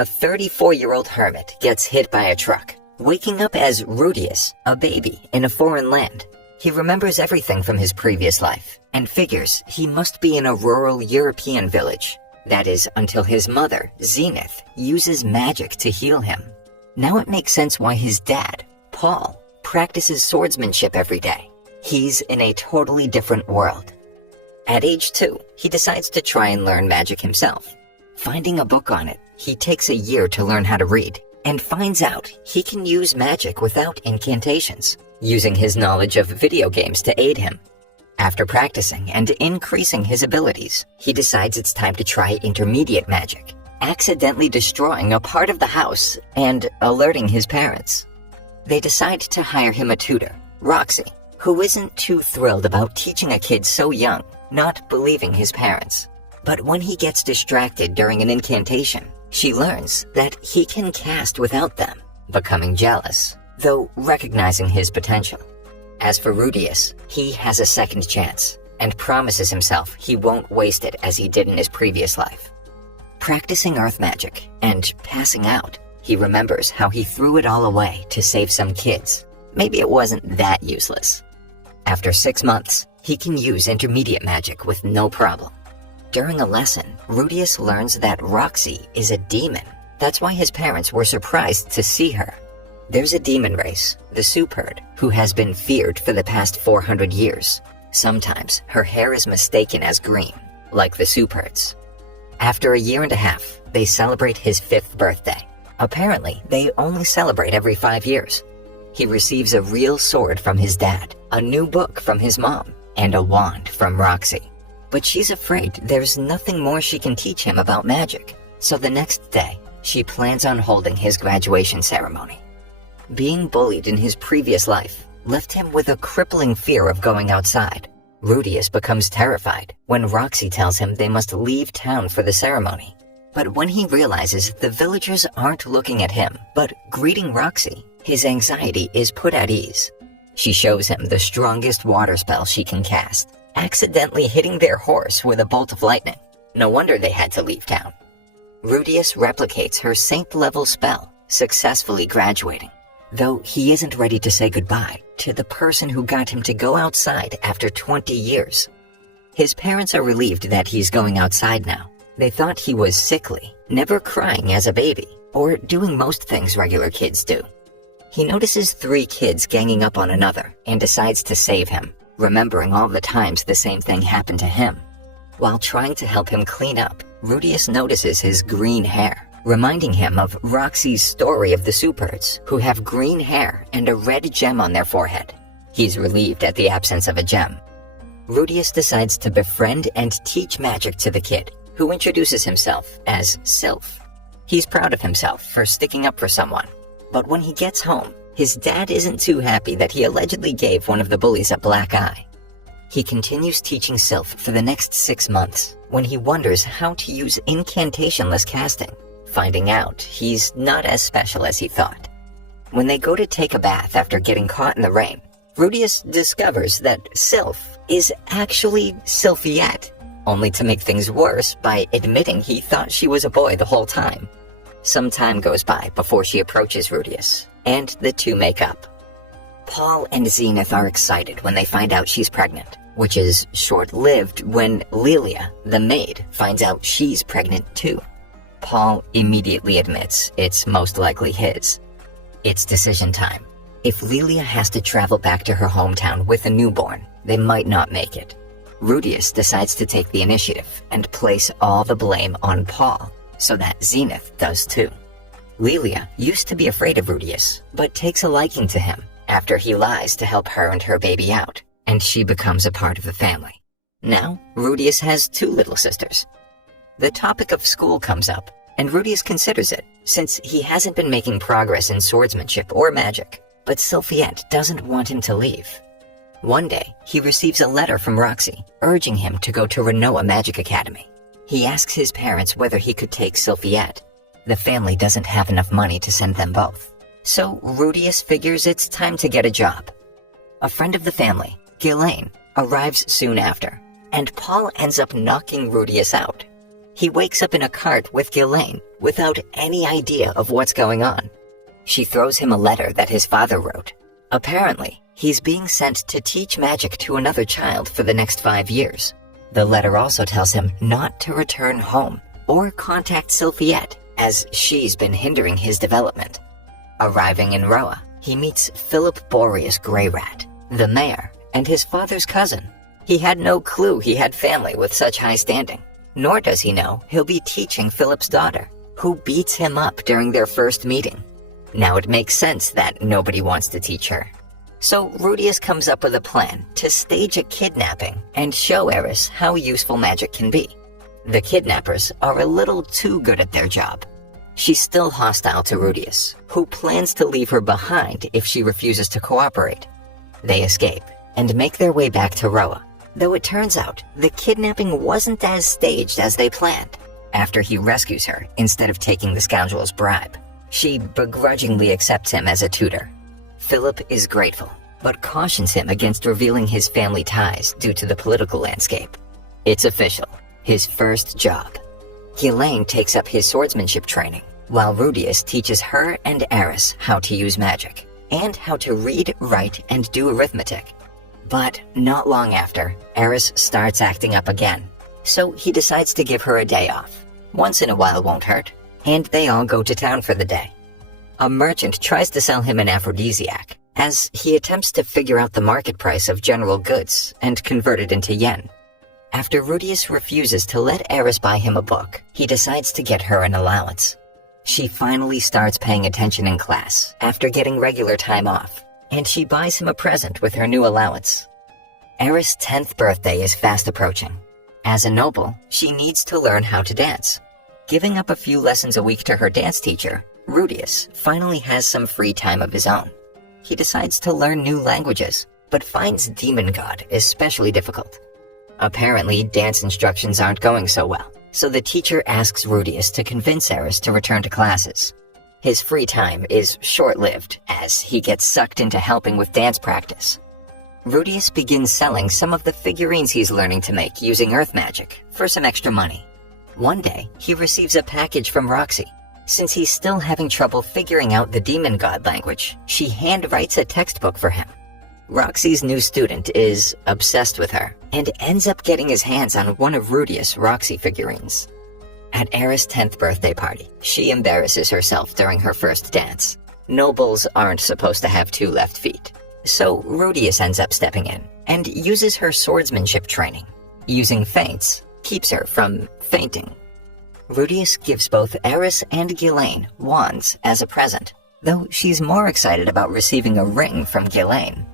a 34-year-old hermit gets hit by a truck, waking up as Rudeus, a baby in a foreign land. He remembers everything from his previous life and figures he must be in a rural European village. That is, until his mother, Zenith, uses magic to heal him. Now it makes sense why his dad, Paul, practices swordsmanship every day. He's in a totally different world. At age 2, he decides to try and learn magic himself. Finding a book on it, he takes a year to learn how to read, and finds out he can use magic without incantations, using his knowledge of video games to aid him. After practicing and increasing his abilities, he decides it's time to try intermediate magic, accidentally destroying a part of the house and alerting his parents. They decide to hire him a tutor, Roxy, who isn't too thrilled about teaching a kid so young, not believing his parents. But when he gets distracted during an incantation, she learns that he can cast without them, becoming jealous, though recognizing his potential. As for Rudeus, he has a second chance, and promises himself he won't waste it as he did in his previous life. Practicing earth magic and passing out, he remembers how he threw it all away to save some kids. Maybe it wasn't that useless. After 6 months, he can use intermediate magic with no problem. During a lesson, Rudeus learns that Roxy is a demon. That's why his parents were surprised to see her. There's a demon race, the Soup Herd, who has been feared for the past 400 years. Sometimes her hair is mistaken as green, like the Soup Herd's. After a year and a half, they celebrate his 5th birthday. Apparently, they only celebrate every 5 years. He receives a real sword from his dad, a new book from his mom, and a wand from Roxy. But she's afraid there's nothing more she can teach him about magic. So the next day, she plans on holding his graduation ceremony. Being bullied in his previous life left him with a crippling fear of going outside. Rudeus becomes terrified when Roxy tells him they must leave town for the ceremony. But when he realizes the villagers aren't looking at him, but greeting Roxy, his anxiety is put at ease. She shows him the strongest water spell she can cast, accidentally hitting their horse with a bolt of lightning. No wonder they had to leave town. Rudeus replicates her saint-level spell, successfully graduating, though he isn't ready to say goodbye to the person who got him to go outside after 20 years. His parents are relieved that he's going outside now. They thought he was sickly, never crying as a baby, or doing most things regular kids do. He notices 3 kids ganging up on another and decides to save him, remembering all the times the same thing happened to him. While trying to help him clean up, Rudeus notices his green hair, reminding him of Roxy's story of the Soup Herds, who have green hair and a red gem on their forehead. He's relieved at the absence of a gem. Rudeus decides to befriend and teach magic to the kid, who introduces himself as Sylph. He's proud of himself for sticking up for someone. But when he gets home, his dad isn't too happy that he allegedly gave one of the bullies a black eye. He continues teaching Sylph for the next 6 months, when he wonders how to use incantationless casting, finding out he's not as special as he thought. When they go to take a bath after getting caught in the rain, Rudeus discovers that Sylph is actually Sylphiette, only to make things worse by admitting he thought she was a boy the whole time. Some time goes by before she approaches Rudeus, and the two make up. Paul and Zenith are excited when they find out she's pregnant, which is short-lived when Lelia, the maid, finds out she's pregnant too. Paul immediately admits it's most likely his. It's decision time. If Lelia has to travel back to her hometown with a newborn, they might not make it. Rudeus decides to take the initiative and place all the blame on Paul, so that Zenith does too. Lelia used to be afraid of Rudeus, but takes a liking to him after he lies to help her and her baby out, and she becomes a part of the family. Now, Rudeus has 2 little sisters. The topic of school comes up, and Rudeus considers it, since he hasn't been making progress in swordsmanship or magic, but Sylphiette doesn't want him to leave. One day, he receives a letter from Roxy, urging him to go to Renoa Magic Academy. He asks his parents whether he could take Sylphiette. The family doesn't have enough money to send them both, so Rudeus figures it's time to get a job. A friend of the family, Ghislaine, arrives soon after, and Paul ends up knocking Rudeus out. He wakes up in a cart with Ghislaine without any idea of what's going on. She throws him a letter that his father wrote. Apparently, he's being sent to teach magic to another child for the next 5 years. The letter also tells him not to return home or contact Sylphiette, as she's been hindering his development. Arriving in Roa, he meets Philip Boreas Greyrat, the mayor, and his father's cousin. He had no clue he had family with such high standing, nor does he know he'll be teaching Philip's daughter, who beats him up during their first meeting. Now it makes sense that nobody wants to teach her. So Rudeus comes up with a plan to stage a kidnapping and show Eris how useful magic can be. The kidnappers are a little too good at their job. She's still hostile to Rudeus, who plans to leave her behind if she refuses to cooperate. They escape and make their way back to Roa, though it turns out the kidnapping wasn't as staged as they planned. After he rescues her instead of taking the scoundrel's bribe, she begrudgingly accepts him as a tutor. Philip is grateful, but cautions him against revealing his family ties due to the political landscape. It's official, his first job. Ghislaine takes up his swordsmanship training, while Rudeus teaches her and Eris how to use magic, and how to read, write, and do arithmetic. But not long after, Eris starts acting up again, so he decides to give her a day off. Once in a while won't hurt, and they all go to town for the day. A merchant tries to sell him an aphrodisiac, as he attempts to figure out the market price of general goods and convert it into yen. After Rudeus refuses to let Eris buy him a book, he decides to get her an allowance. She finally starts paying attention in class after getting regular time off, and she buys him a present with her new allowance. Eris' 10th birthday is fast approaching. As a noble, she needs to learn how to dance. Giving up a few lessons a week to her dance teacher, Rudeus finally has some free time of his own. He decides to learn new languages, but finds Demon God especially difficult. Apparently, dance instructions aren't going so well, so the teacher asks Rudeus to convince Eris to return to classes. His free time is short-lived, as he gets sucked into helping with dance practice. Rudeus begins selling some of the figurines he's learning to make using earth magic for some extra money. One day, he receives a package from Roxy. Since he's still having trouble figuring out the Demon God language, she handwrites a textbook for him. Roxy's new student is obsessed with her and ends up getting his hands on one of Rudeus' Roxy figurines. At Eris' 10th birthday party, she embarrasses herself during her first dance. Nobles aren't supposed to have 2 left feet, so Rudeus ends up stepping in and uses her swordsmanship training. Using feints keeps her from fainting. Rudeus gives both Eris and Ghislaine wands as a present, though she's more excited about receiving a ring from Ghislaine.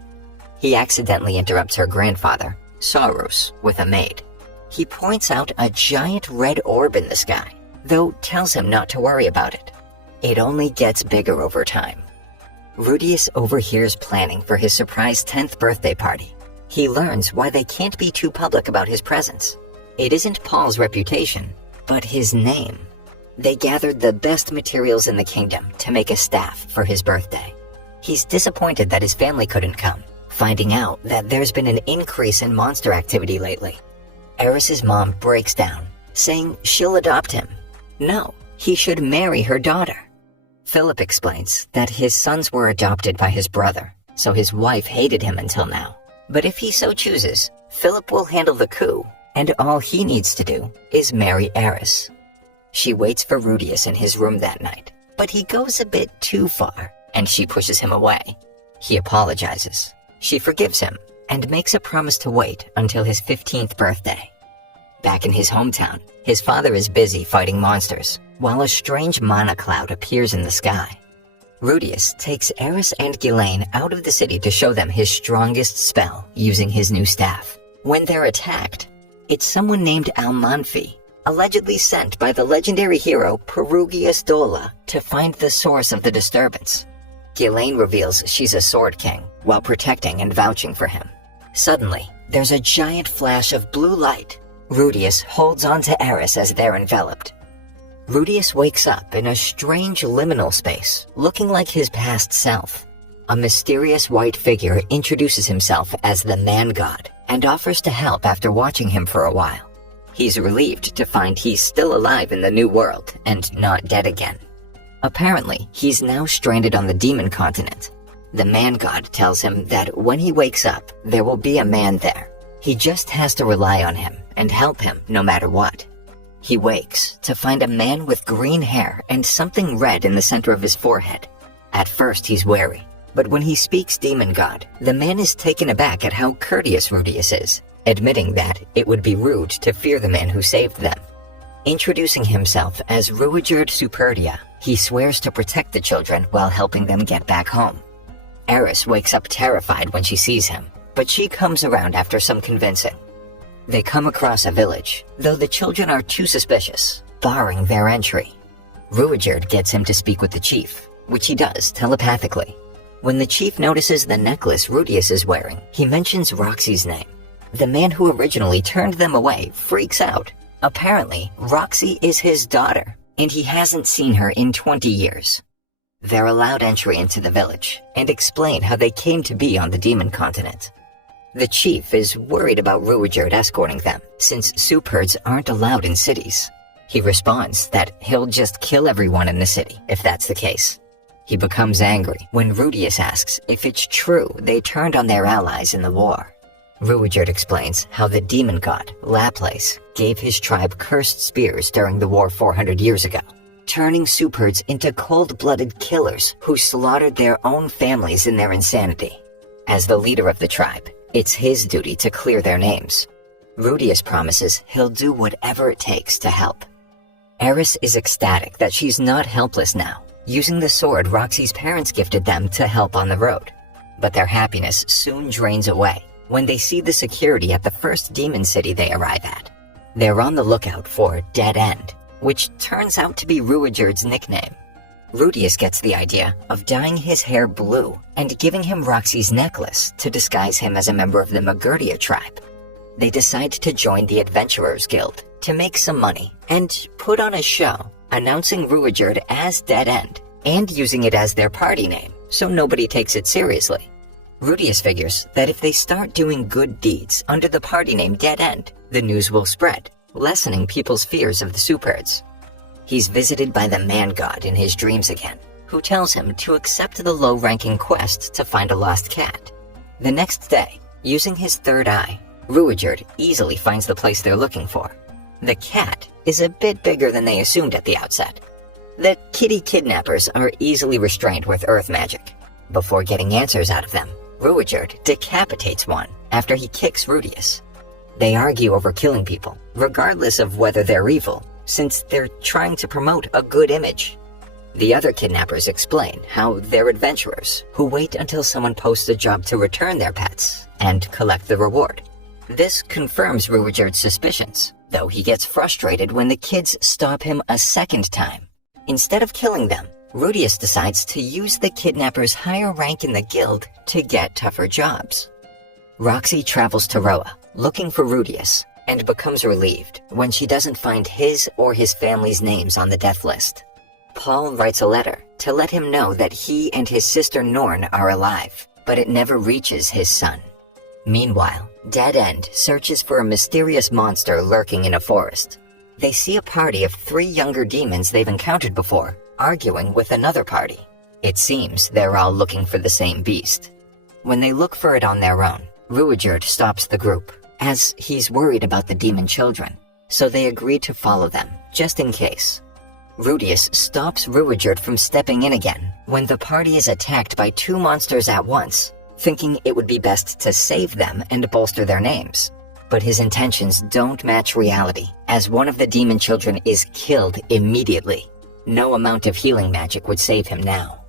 He accidentally interrupts her grandfather, Saurus, with a maid. He points out a giant red orb in the sky, though tells him not to worry about it. It only gets bigger over time. Rudeus overhears planning for his surprise 10th birthday party. He learns why they can't be too public about his presence. It isn't Paul's reputation, but his name. They gathered the best materials in the kingdom to make a staff for his birthday. He's disappointed that his family couldn't come, finding out that there's been an increase in monster activity lately. Eris's mom breaks down, saying she'll adopt him. No, he should marry her daughter. Philip explains that his sons were adopted by his brother, so his wife hated him until now. But if he so chooses, Philip will handle the coup, and all he needs to do is marry Eris. She waits for Rudeus in his room that night, but he goes a bit too far, and she pushes him away. He apologizes. She forgives him, and makes a promise to wait until his 15th birthday. Back in his hometown, his father is busy fighting monsters, while a strange mana cloud appears in the sky. Rudeus takes Eris and Ghislaine out of the city to show them his strongest spell using his new staff. When they're attacked, it's someone named Almanfi, allegedly sent by the legendary hero Perugius Dola to find the source of the disturbance. Ghislaine reveals she's a sword king, while protecting and vouching for him. Suddenly, there's a giant flash of blue light. Rudeus holds on to Eris as they're enveloped. Rudeus wakes up in a strange liminal space, looking like his past self. A mysterious white figure introduces himself as the Man God and offers to help after watching him for a while. He's relieved to find he's still alive in the new world and not dead again. Apparently, he's now stranded on the demon continent. The man god tells him that when he wakes up, there will be a man there. He just has to rely on him and help him no matter what. He wakes to find a man with green hair and something red in the center of his forehead. At first he's wary, but when he speaks demon god, the man is taken aback at how courteous Rudeus is, admitting that it would be rude to fear the man who saved them. Introducing himself as Rudeus.watch, he swears to protect the children while helping them get back home. Eris wakes up terrified when she sees him, but she comes around after some convincing. They come across a village, though the children are too suspicious, barring their entry. Rudeus gets him to speak with the chief, which he does telepathically. When the chief notices the necklace Rudeus is wearing, he mentions Roxy's name. The man who originally turned them away freaks out. Apparently, Roxy is his daughter, and he hasn't seen her in 20 years. They're allowed entry into the village, and explain how they came to be on the demon continent. The chief is worried about Rudeus escorting them, since soup herds aren't allowed in cities. He responds that he'll just kill everyone in the city, if that's the case. He becomes angry when Rudeus asks if it's true they turned on their allies in the war. Rudeus explains how the demon god, Laplace, gave his tribe cursed spears during the war 400 years ago, turning soup herds into cold-blooded killers who slaughtered their own families in their insanity. As the leader of the tribe, it's his duty to clear their names. Rudeus promises he'll do whatever it takes to help. Eris is ecstatic that she's not helpless now, using the sword Roxy's parents gifted them to help on the road. But their happiness soon drains away when they see the security at the first demon city they arrive at. They're on the lookout for Dead End, which turns out to be Rudeus' nickname. Rudeus gets the idea of dyeing his hair blue and giving him Roxy's necklace to disguise him as a member of the Magurdia tribe. They decide to join the Adventurers Guild to make some money and put on a show announcing Rudeus as Dead End and using it as their party name so nobody takes it seriously. Rudeus figures that if they start doing good deeds under the party name Dead End, the news will spread, lessening people's fears of the soup herds. He's visited by the man god in his dreams again, who tells him to accept the low-ranking quest to find a lost cat. The next day, using his third eye, Rudeus easily finds the place they're looking for. The cat is a bit bigger than they assumed at the outset. The kitty kidnappers are easily restrained with earth magic. Before getting answers out of them, Rudeus decapitates one after he kicks Rudeus. They argue over killing people, regardless of whether they're evil, since they're trying to promote a good image. The other kidnappers explain how they're adventurers who wait until someone posts a job to return their pets and collect the reward. This confirms Rudeus' suspicions, though he gets frustrated when the kids stop him a second time. Instead of killing them, Rudeus decides to use the kidnappers' higher rank in the guild to get tougher jobs. Roxy travels to Roa, looking for Rudeus, and becomes relieved when she doesn't find his or his family's names on the death list. Paul writes a letter to let him know that he and his sister Norn are alive, but it never reaches his son. Meanwhile, Dead End searches for a mysterious monster lurking in a forest. They see a party of 3 younger demons they've encountered before, arguing with another party. It seems they're all looking for the same beast. When they look for it on their own, Rudeus stops the group, as he's worried about the demon children, so they agree to follow them, just in case. Rudeus stops Rudeus from stepping in again when the party is attacked by 2 monsters at once, thinking it would be best to save them and bolster their names. But his intentions don't match reality, as one of the demon children is killed immediately. No amount of healing magic would save him now.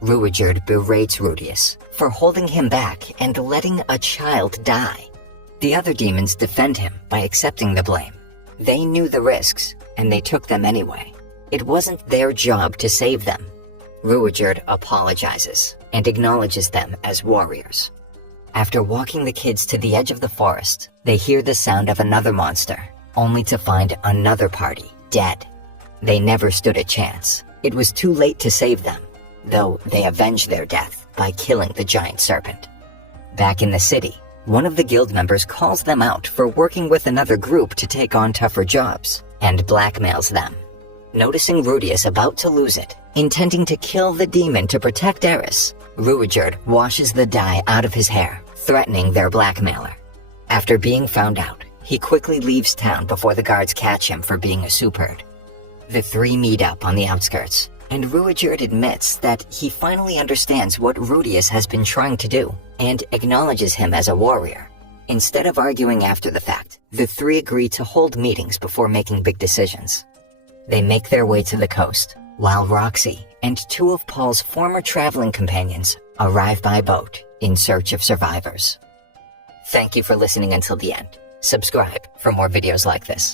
Rudeus berates Rudeus for holding him back and letting a child die. The other demons defend him by accepting the blame. They knew the risks, and they took them anyway. It wasn't their job to save them. Rudeus apologizes and acknowledges them as warriors. After walking the kids to the edge of the forest, they hear the sound of another monster, only to find another party dead. They never stood a chance. It was too late to save them, though they avenge their death by killing the giant serpent. Back in the city, one of the guild members calls them out for working with another group to take on tougher jobs and blackmails them. Noticing Rudeus about to lose it, intending to kill the demon to protect Eris, Rudeus washes the dye out of his hair, threatening their blackmailer. After being found out, he quickly leaves town before the guards catch him for being a soup herd. The three meet up on the outskirts, and Rudeus admits that he finally understands what Rudeus has been trying to do, and acknowledges him as a warrior. Instead of arguing after the fact, the three agree to hold meetings before making big decisions. They make their way to the coast, while Roxy and two of Paul's former traveling companions arrive by boat in search of survivors. Thank you for listening until the end. Subscribe for more videos like this.